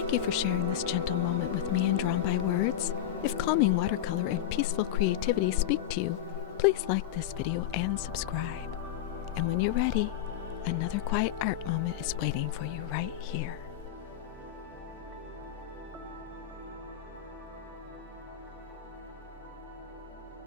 Thank you for sharing this gentle moment with me and Drawn by Words. If calming watercolor and peaceful creativity speak to you, please like this video and subscribe. And when you're ready, another quiet art moment is waiting for you right here.